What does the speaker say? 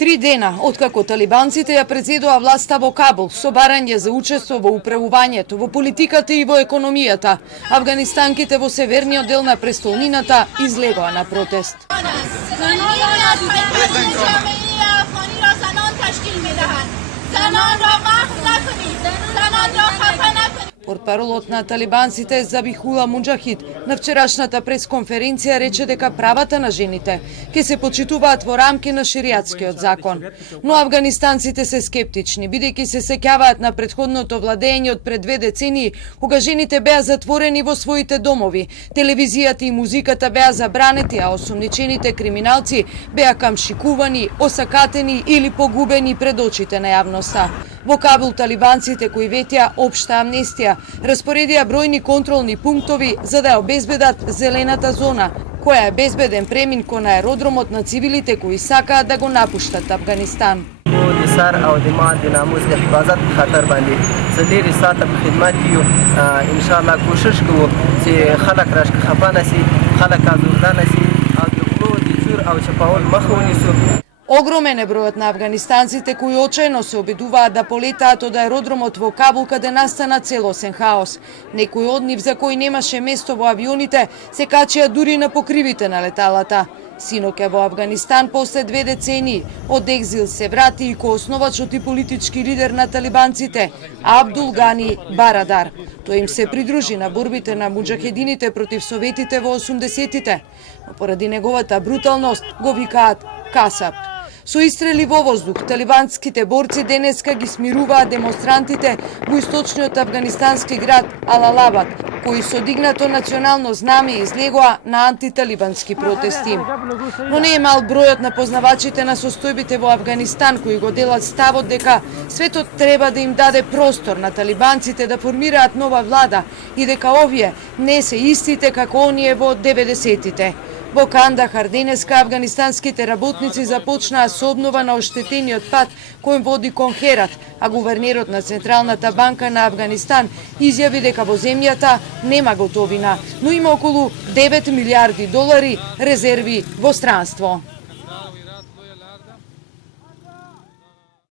3 дена откако талибанците ја презедоа власта во Кабул со барање за учество во управувањето, во политиката и во економијата, афганистанките во северниот дел на престолнината излегоа на протест. Портпаролот на талибанците Забихула Муџахид на вчерашната пресконференција рече дека правата на жените ќе се почитуваат во рамки на шеријатскиот закон. Но афганистанците се скептични, бидејќи се сеќаваат на претходното владење од пред 2 децении, кога жените беа затворени во своите домови, телевизијата и музиката беа забранети, а осомничените криминалци беа камшикувани, осакатени или погубени пред очите на јавноста. Во Кабул талибанците кои ветија општа амнестија распоредија бројни контролни пунктови за да ја обезбедат зелената зона, која е безбеден премин кон аеродромот на цивилите кои сакаат да го напуштат Афганистан. د سر او د مال د ناموس د حفاظت په خطر باندې زه ډېرې ساعته په خدمت کې یو انشاءالله کوشش کوو چې خلک راشکه خفه نه سي خلک ازورده نه سي او د غلو د چور او چپاول مخه ونیسو. Огромен е бројот на афганистанците кои очајно се обидуваат да полетаат од аеродромот во Кабул каде настана целосен хаос. Некои од нив за кои немаше место во авионите се качија дури на покривите на леталата. Синоќа во Афганистан после 2 децении од екзил се врати и коосновачот и политички лидер на талибанците Абдул Гани Барадар. Тој им се придружи на борбите на муџахедините против советите во 80-тите, но поради неговата бруталност го викаат Касап. Со истрели во воздух, талибанските борци денеска ги смируваат демонстрантите во источниот афганистански град Алалабад, кои со дигнато национално знаме излегоа на антиталибански протести. Но не е мал бројот на познавачите на состојбите во Афганистан кои го делат ставот дека светот треба да им даде простор на талибанците да формираат нова влада и дека овие не се истите како оние во 90-тите. Во Кандахар денеска афганистанските работници започнаа со обнова на оштетениот пат кој води кон Херат, а гувернерот на Централната банка на Афганистан изјави дека во земјата нема готовина, но има околу 9 милиарди долари резерви во странство.